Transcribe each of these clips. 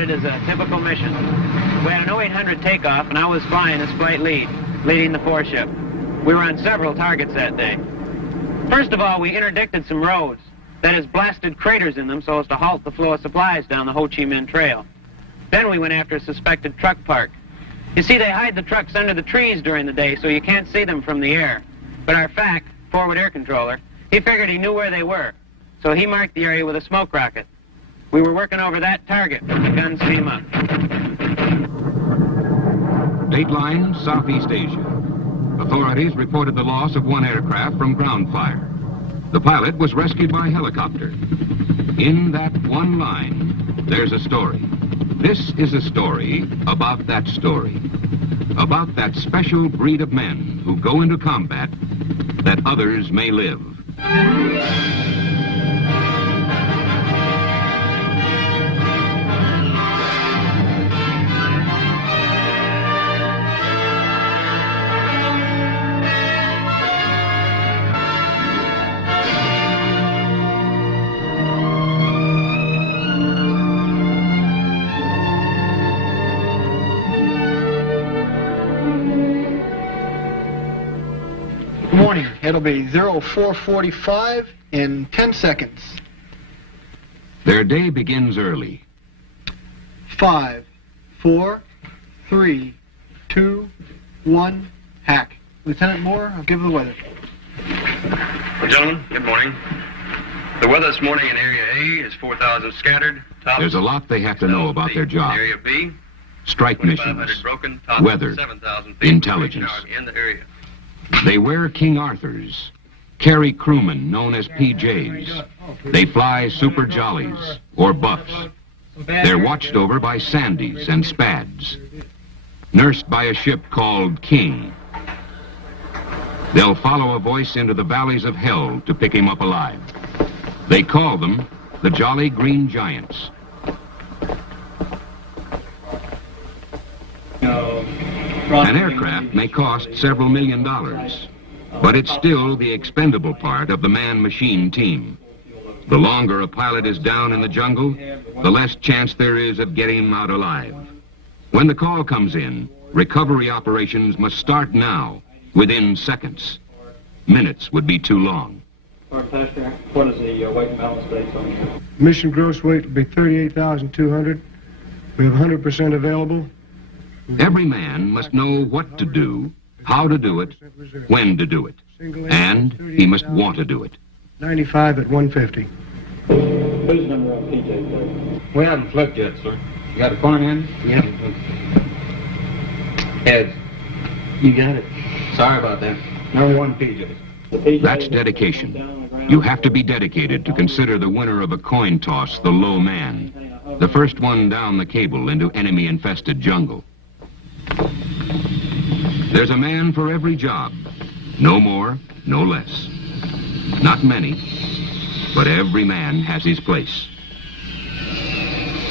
started as a typical mission. We had an 0800 takeoff, and I was flying as flight lead, leading the foreship. We were on several targets that day. First of all, we interdicted some roads, that is, blasted craters in them so as to halt the flow of supplies down the Ho Chi Minh Trail. Then we went after a suspected truck park. You see, they hide the trucks under the trees during the day, so you can't see them from the air. But our FAC, forward air controller, he figured he knew where they were, so he marked the area with a smoke rocket. We were working over that target when the guns came up. Dateline, Southeast Asia. Authorities reported the loss of one aircraft from ground fire. The pilot was rescued by helicopter. In that one line, there's a story. This is a story about that story. About that special breed of men who go into combat that others may live. It'll be 0445 in 10 seconds. Their day begins early. 5, 4, 3, 2, 1, hack. Lieutenant Moore, I'll give the weather. Well, gentlemen, good morning. The weather this morning in Area A is 4,000 scattered. There's a lot they have to know about their job. Area B, strike missions, broken, weather, 7,000 feet, intelligence. In the area. They wear King Arthurs, carry crewmen known as PJs. They fly Super Jollies or Buffs. They're watched over by Sandys and Spads, nursed by a ship called King. They'll follow a voice into the valleys of hell to pick him up alive. They call them the Jolly Green Giants. An aircraft may cost several $1 million, but it's still the expendable part of the man-machine team. The longer a pilot is down in the jungle, the less chance there is of getting him out alive. When the call comes in, recovery operations must start now, within seconds. Minutes would be too long. What is the weight and balance base on here? Mission gross weight will be 38,200. We have 100% available. Every man must know what to do, how to do it, when to do it, and he must want to do it. 95 at 150. Who's number on PJ, please? We haven't flipped yet, sir. You got a coin in? Yep. Heads. You got it. Sorry about that. Number one PJ. That's dedication. You have to be dedicated to consider the winner of a coin toss the low man, the first one down the cable into enemy-infested jungle. There's a man for every job. No more, no less. Not many, but every man has his place.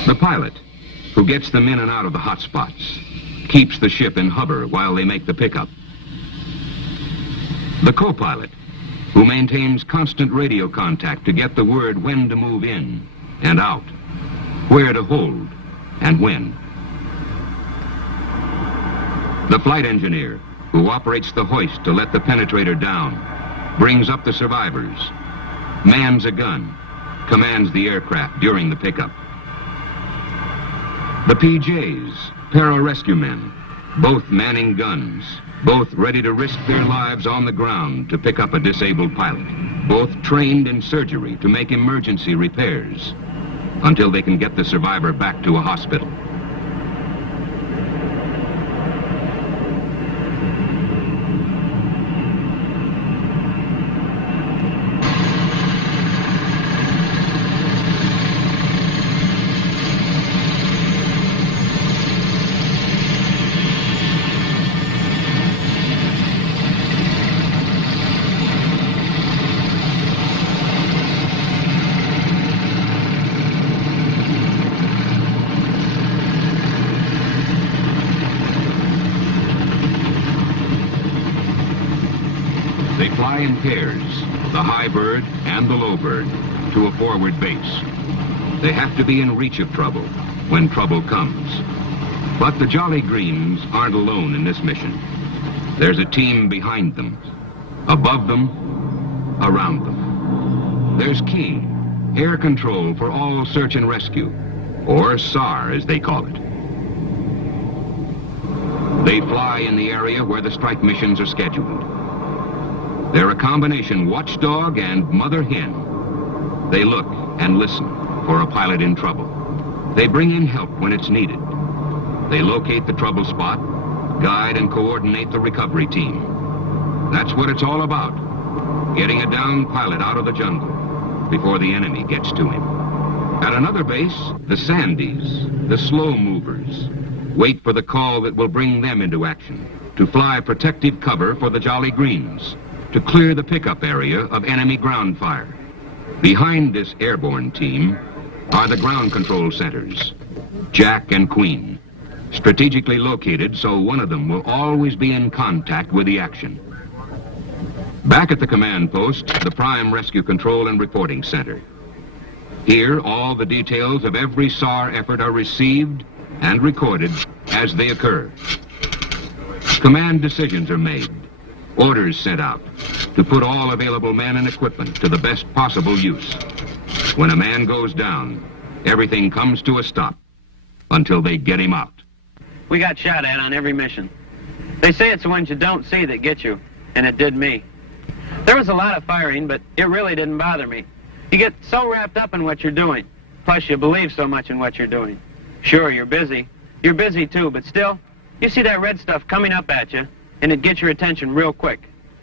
The pilot, who gets them in and out of the hot spots, keeps the ship in hover while they make the pickup. The co-pilot, who maintains constant radio contact to get the word when to move in and out, where to hold, and when. The flight engineer, who operates the hoist to let the penetrator down, brings up the survivors, mans a gun, commands the aircraft during the pickup. The PJs, para-rescue men, both manning guns, both ready to risk their lives on the ground to pick up a disabled pilot, both trained in surgery to make emergency repairs until they can get the survivor back to a hospital. They fly in pairs, the high bird and the low bird, to a forward base. They have to be in reach of trouble when trouble comes. But the Jolly Greens aren't alone in this mission. There's a team behind them, above them, around them. There's King, Air Control for All Search and Rescue, or SAR as they call it. They fly in the area where the strike missions are scheduled. They're a combination watchdog and mother hen. They look and listen for a pilot in trouble. They bring in help when it's needed. They locate the trouble spot, guide and coordinate the recovery team. That's what it's all about, getting a downed pilot out of the jungle before the enemy gets to him. At another base, the Sandies, the slow movers, wait for the call that will bring them into action, to fly protective cover for the Jolly Greens, to clear the pickup area of enemy ground fire. Behind this airborne team are the ground control centers, Jack and Queen, strategically located so one of them will always be in contact with the action. Back at the command post, the Prime Rescue Control and Reporting Center. Here, all the details of every SAR effort are received and recorded as they occur. Command decisions are made, orders sent out to put all available men and equipment to the best possible use. When a man goes down, everything comes to a stop until they get him out. We got shot at on every mission. They say it's the ones you don't see that get you, and it did me. There was a lot of firing, but it really didn't bother me. You get so wrapped up in what you're doing, plus you believe so much in what you're doing. Sure, you're busy. You're busy too, but still, you see that red stuff coming up at you, and it gets your attention real quick.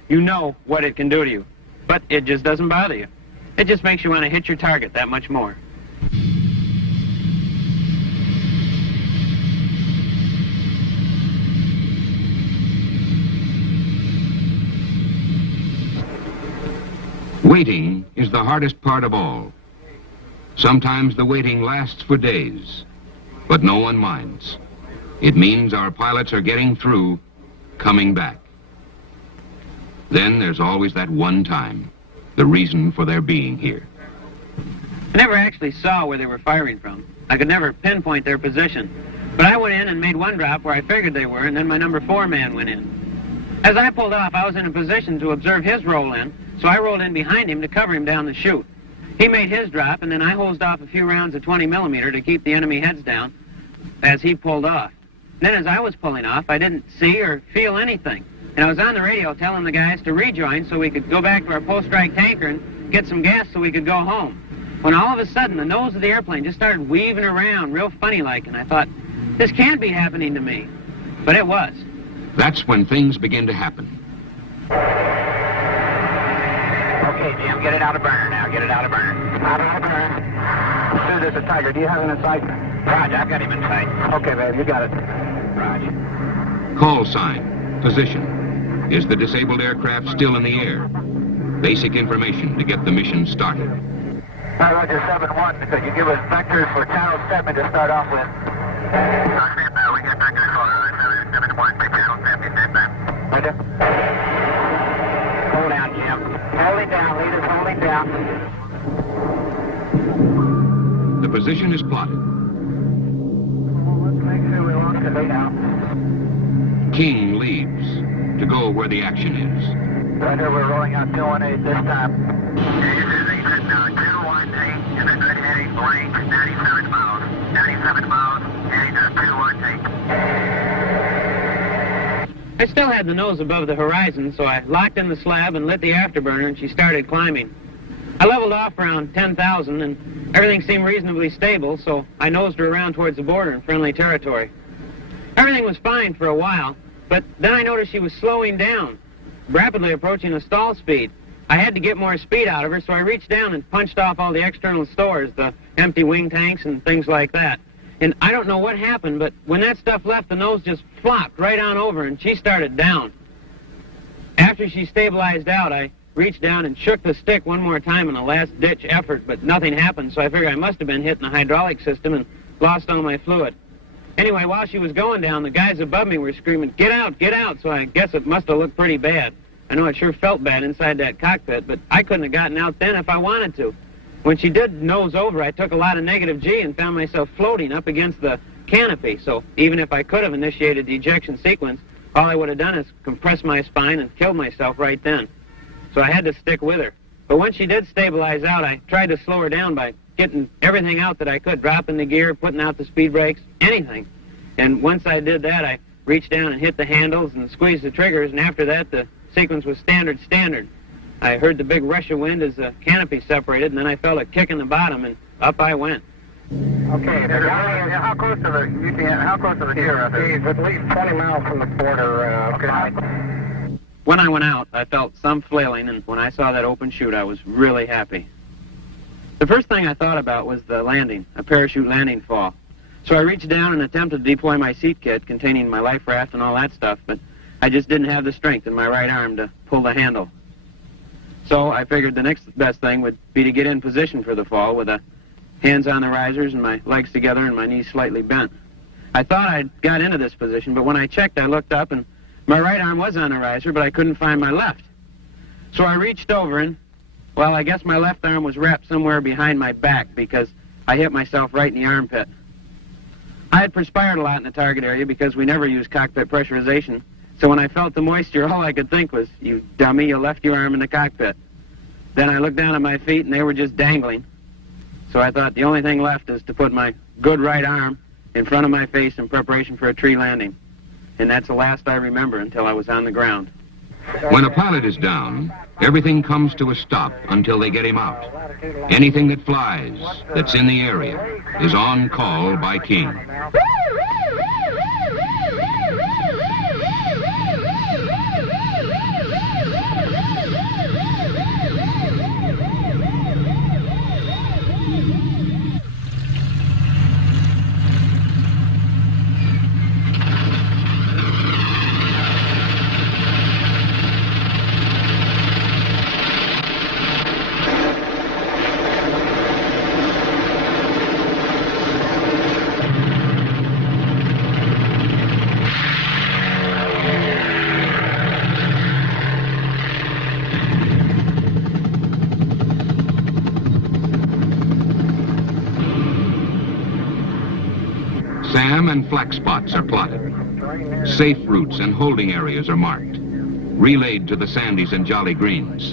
You know what it can do to you, but it just doesn't bother you. It just makes you want to hit your target that much more. Waiting is the hardest part of all. Sometimes the waiting lasts for days, but no one minds. It means our pilots are getting through, coming back. Then there's always that one time, the reason for their being here. I never actually saw where they were firing from. I could never pinpoint their position. But I went in and made one drop where I figured they were, and then my number 4 man went in. As I pulled off, I was in a position to observe his roll in, so I rolled in behind him to cover him down the chute. He made his drop, and then I hosed off a few rounds of 20 millimeter to keep the enemy heads down as he pulled off. Then as I was pulling off, I didn't see or feel anything. And I was on the radio telling the guys to rejoin so we could go back to our post-strike tanker and get some gas so we could go home. When all of a sudden, the nose of the airplane just started weaving around real funny-like, and I thought, this can't be happening to me. But it was. That's when things begin to happen. Okay, Jim, get it out of burner now. Get it out of burner. Out of burner. Stu, this is Tiger. Do you have him in sight? Roger, I've got him in sight. Okay, babe, you got it. Roger. Call sign, position. Is the disabled aircraft still in the air? Basic information to get the mission started. Roger, 7-1. Could you give us vectors for channel 7 to start off with? We got vectors for 7-1 for channel 7. Roger. Hold down, Jim. Hold it down, leaders, hold it down. The position is plotted. Let's make sure we lock the lead out. King leads to go where the action is. Roger, we're rolling out 218 this time. This is Ethan, 218, in a good heading, range 97 miles. 97 miles, heading to 218. I still had the nose above the horizon, so I locked in the slab and lit the afterburner, and she started climbing. I leveled off around 10,000, and everything seemed reasonably stable, so I nosed her around towards the border in friendly territory. Everything was fine for a while, but then I noticed she was slowing down, rapidly approaching a stall speed. I had to get more speed out of her, so I reached down and punched off all the external stores, the empty wing tanks and things like that. And I don't know what happened, but when that stuff left, the nose just flopped right on over, and she started down. After she stabilized out, I reached down and shook the stick one more time in a last-ditch effort, but nothing happened, so I figured I must have been hitting the hydraulic system and lost all my fluid. Anyway, while she was going down, the guys above me were screaming, get out, so I guess it must have looked pretty bad. I know it sure felt bad inside that cockpit, but I couldn't have gotten out then if I wanted to. When she did nose over, I took a lot of negative G and found myself floating up against the canopy. So even if I could have initiated the ejection sequence, all I would have done is compress my spine and killed myself right then. So I had to stick with her. But when she did stabilize out, I tried to slow her down by getting everything out that I could, dropping the gear, putting out the speed brakes, anything. And once I did that, I reached down and hit the handles and squeezed the triggers, and after that, the sequence was standard. I heard the big rush of wind as the canopy separated, and then I felt a kick in the bottom, and up I went. Okay, how close to the deer? He's at least 20 miles from the border. Okay. When I went out, I felt some flailing, and when I saw that open chute, I was really happy. The first thing I thought about was the landing, a parachute landing fall. So I reached down and attempted to deploy my seat kit containing my life raft and all that stuff, but I just didn't have the strength in my right arm to pull the handle. So I figured the next best thing would be to get in position for the fall with the hands on the risers and my legs together and my knees slightly bent. I thought I'd got into this position, but when I checked, I looked up and my right arm was on the riser, but I couldn't find my left. So I reached over and, well, I guess my left arm was wrapped somewhere behind my back because I hit myself right in the armpit. I had perspired a lot in the target area because we never used cockpit pressurization. So when I felt the moisture, all I could think was, you dummy, you left your arm in the cockpit. Then I looked down at my feet and they were just dangling. So I thought the only thing left is to put my good right arm in front of my face in preparation for a tree landing. And that's the last I remember until I was on the ground. When a pilot is down, everything comes to a stop until they get him out. Anything that flies, that's in the area, is on call by King. SAM and flak spots are plotted. Safe routes and holding areas are marked, relayed to the Sandies and Jolly Greens.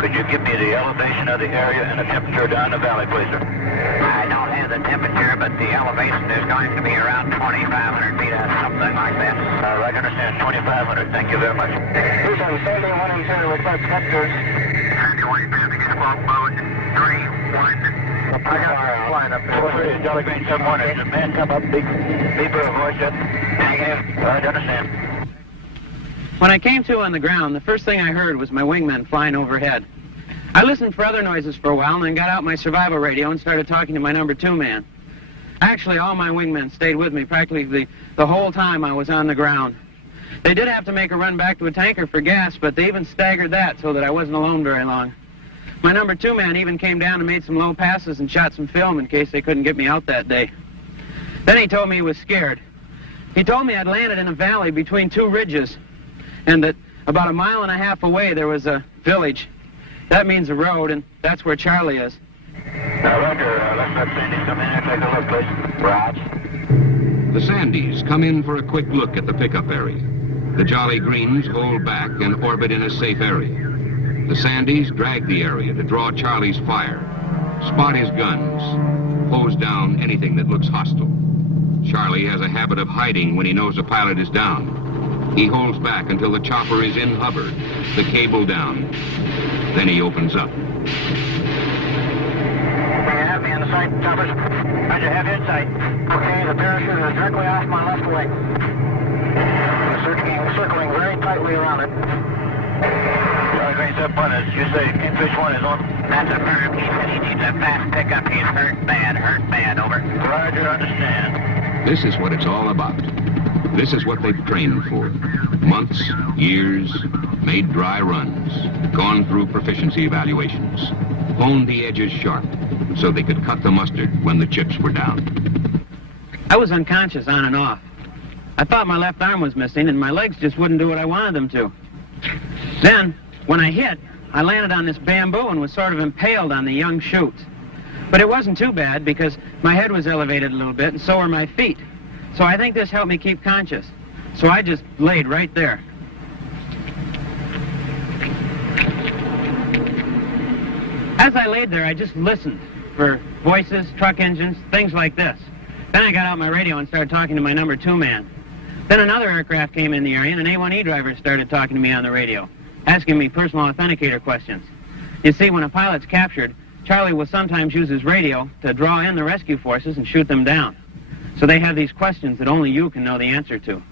Could you give me the elevation of the area and the temperature down the valley, please, sir? I don't have the temperature, but the elevation is going to be around 2,500 feet or something like that. I understand, 2,500. Thank you very much. Who's on Sandy 1 and 2 request vectors? Sandy 1 and 2 to get squawk mode 3, 1. I got flying up there. 430 Jolly Green 71. Is the man come up, beeper voice yet? Negative. I understand. When I came to on the ground, the first thing I heard was my wingmen flying overhead. I listened for other noises for a while and then got out my survival radio and started talking to my number 2 man. Actually, all my wingmen stayed with me practically the whole time I was on the ground. They did have to make a run back to a tanker for gas, but they even staggered that so that I wasn't alone very long. My number 2 man even came down and made some low passes and shot some film in case they couldn't get me out that day. Then he told me he was scared. He told me I'd landed in a valley between 2 ridges, and that about 1.5 miles away there was a village. That means a road, and that's where Charlie is. Roger, let's let Sandy come in and take a look, please. Raj. The Sandies come in for a quick look at the pickup area. The Jolly Greens hold back and orbit in a safe area. The Sandies drag the area to draw Charlie's fire, spot his guns, hose down anything that looks hostile. Charlie has a habit of hiding when he knows a pilot is down. He holds back until the chopper is in hover, the cable down. Then he opens up. You have me in the sight, choppers. Roger, have you in sight. Okay, the parachute is directly off my left wing. Circling very tightly around it. Jolly Green 71, as you say, Kingfish 1 is on. That's a firm. He said he needs a fast pickup. He's hurt bad, over. Roger, understand. This is what it's all about. This is what they've trained for. Months, years, made dry runs, gone through proficiency evaluations, honed the edges sharp so they could cut the mustard when the chips were down. I was unconscious on and off. I thought my left arm was missing and my legs just wouldn't do what I wanted them to. Then, when I hit, I landed on this bamboo and was sort of impaled on the young shoots. But it wasn't too bad because my head was elevated a little bit and so were my feet. So I think this helped me keep conscious. So I just laid right there. As I laid there, I just listened for voices, truck engines, things like this. Then I got out my radio and started talking to my number 2 man. Then another aircraft came in the area and an A1E driver started talking to me on the radio, asking me personal authenticator questions. You see, when a pilot's captured, Charlie will sometimes use his radio to draw in the rescue forces and shoot them down. So they have these questions that only you can know the answer to.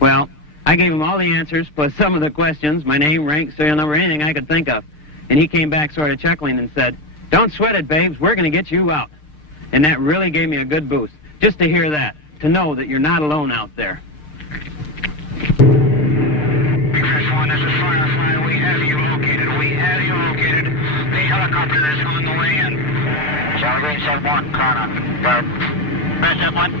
Well, I gave him all the answers, plus some of the questions, my name, rank, serial number, anything I could think of. And he came back sort of chuckling and said, "Don't sweat it, babes, we're going to get you out." And that really gave me a good boost, just to hear that, to know that you're not alone out there. First one, this is Firefly. We have you located. We have you located. The helicopter is on the way in. Charlie 71, Connor. Press that one.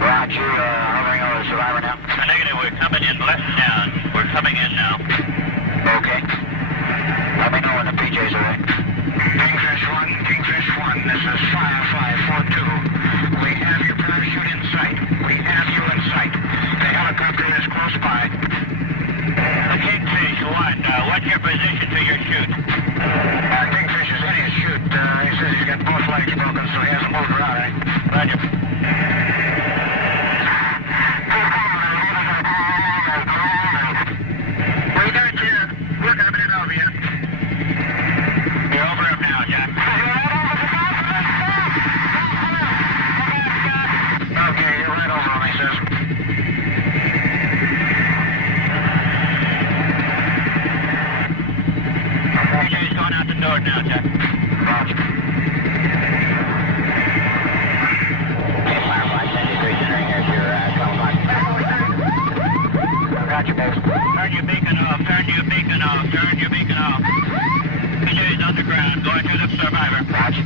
Right, you hovering over the survivor now? Negative, we're coming in left down. We're coming in now. Okay. Let me know when the PJs are in. Kingfish 1, this is Firefly 42. We have your parachute in sight. We have you in sight. The helicopter is close by. Kingfish 1, what's your position to your chute? Kingfish is in his chute. He says he's got both legs broken, so he hasn't moved around any. Roger. We got you. We're coming in over you. You're over him now, Jack. Okay, you're right over him, he says. PJ's going out the door now, Jack. Roger. Roger, Dave. Turn your beacon off, turn your beacon off, turn your beacon off. PJ's underground, going to the survivor. Roger.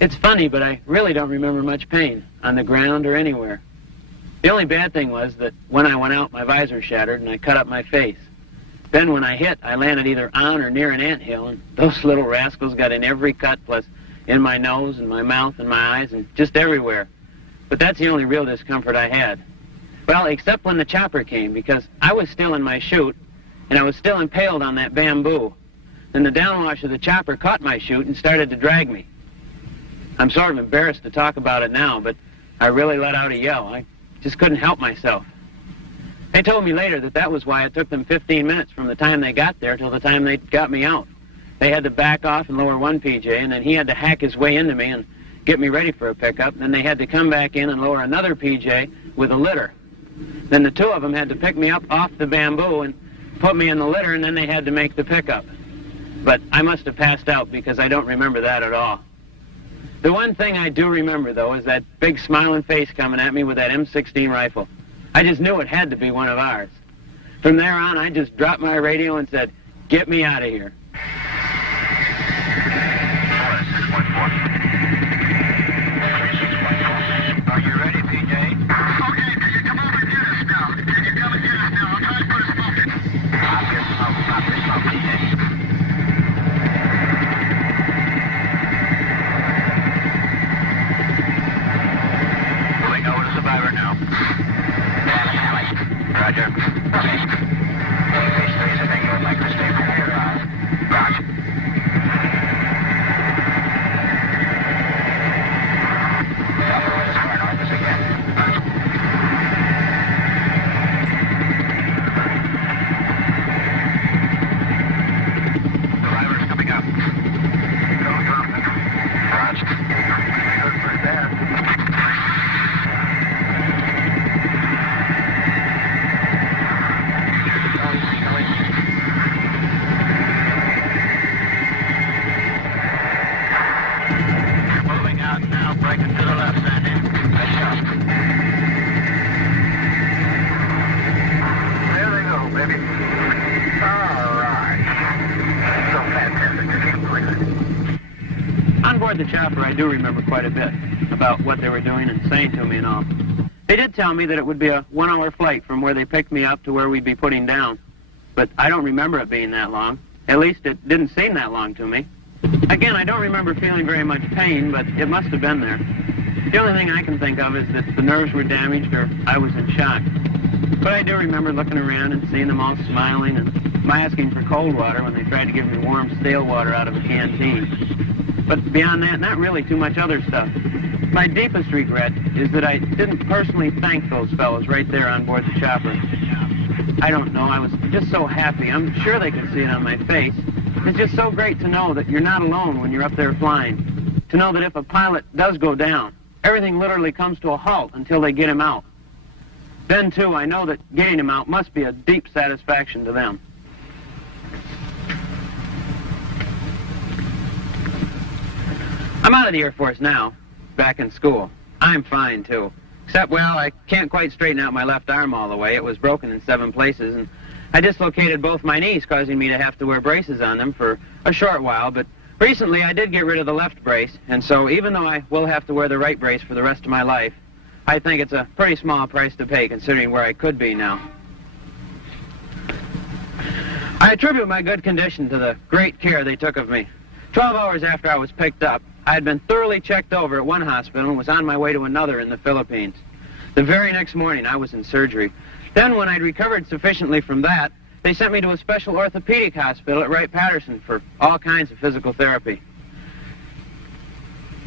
It's funny, but I really don't remember much pain on the ground or anywhere. The only bad thing was that when I went out, my visor shattered and I cut up my face. Then when I hit, I landed either on or near an anthill, and those little rascals got in every cut, plus in my nose and my mouth and my eyes and just everywhere. But that's the only real discomfort I had. Well, except when the chopper came, because I was still in my chute, and I was still impaled on that bamboo. Then the downwash of the chopper caught my chute and started to drag me. I'm sort of embarrassed to talk about it now, but I really let out a yell. I just couldn't help myself. They told me later that that was why it took them 15 minutes from the time they got there till the time they got me out. They had to back off and lower one PJ, and then he had to hack his way into me and get me ready for a pickup. Then they had to come back in and lower another PJ with a litter. Then the two of them had to pick me up off the bamboo and put me in the litter, and then they had to make the pickup. But I must have passed out because I don't remember that at all. The one thing I do remember, though, is that big smiling face coming at me with that M16 rifle. I just knew it had to be one of ours. From there on, I just dropped my radio and said, "Get me out of here." Are you ready, PJ? Okay, can you come over and get us now? Can you come and get us now? I'll try to put a smoke in. I'll get smoke, PJ. Survivor now. Roger. Okay. Please, anything you would like to say from here on? now, braking to the left, Sandy. Adjust. There they go, baby. All right. So fantastic. Just keep doing it. On board the chopper, I do remember quite a bit about what they were doing and saying to me and all. They did tell me that it would be a 1-hour flight from where they picked me up to where we'd be putting down. But I don't remember it being that long. At least it didn't seem that long to me. Again, I don't remember feeling very much pain, but it must have been there. The only thing I can think of is that the nerves were damaged or I was in shock. But I do remember looking around and seeing them all smiling and my asking for cold water when they tried to give me warm, stale water out of a canteen. But beyond that, not really too much other stuff. My deepest regret is that I didn't personally thank those fellows right there on board the chopper. I don't know, I was just so happy. I'm sure they could see it on my face. It's just so great to know that you're not alone when you're up there flying. To know that if a pilot does go down, everything literally comes to a halt until they get him out. Then, too, I know that getting him out must be a deep satisfaction to them. I'm out of the Air Force now, back in school. I'm fine, too. Except, well, I can't quite straighten out my left arm all the way. It was broken in 7 places, and I dislocated both my knees, causing me to have to wear braces on them for a short while. But recently, I did get rid of the left brace, and so even though I will have to wear the right brace for the rest of my life, I think it's a pretty small price to pay, considering where I could be now. I attribute my good condition to the great care they took of me. 12 hours after I was picked up, I had been thoroughly checked over at one hospital and was on my way to another in the Philippines. The very next morning, I was in surgery. Then, when I'd recovered sufficiently from that, they sent me to a special orthopedic hospital at Wright-Patterson for all kinds of physical therapy.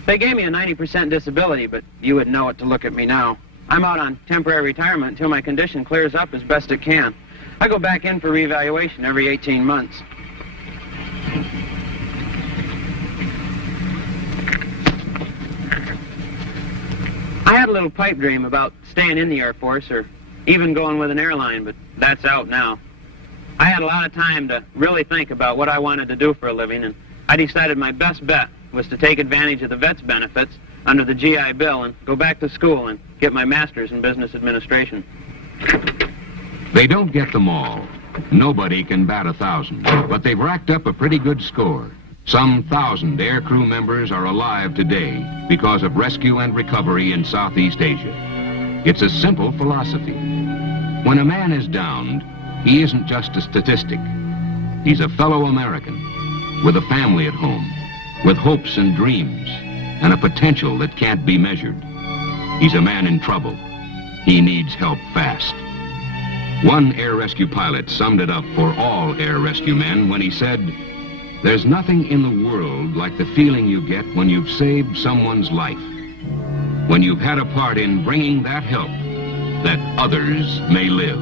They gave me a 90% disability, but you would know it to look at me now. I'm out on temporary retirement until my condition clears up as best it can. I go back in for reevaluation every 18 months. I had a little pipe dream about staying in the Air Force or even going with an airline, but that's out now. I had a lot of time to really think about what I wanted to do for a living, and I decided my best bet was to take advantage of the vets' benefits under the GI Bill and go back to school and get my master's in business administration. They don't get them all. Nobody can bat 1,000, but they've racked up a pretty good score. Some 1,000 air crew members are alive today because of rescue and recovery in Southeast Asia. It's a simple philosophy. When a man is downed, he isn't just a statistic. He's a fellow American with a family at home, with hopes and dreams, and a potential that can't be measured. He's a man in trouble. He needs help fast. One air rescue pilot summed it up for all air rescue men when he said, "There's nothing in the world like the feeling you get when you've saved someone's life, when you've had a part in bringing that help that others may live."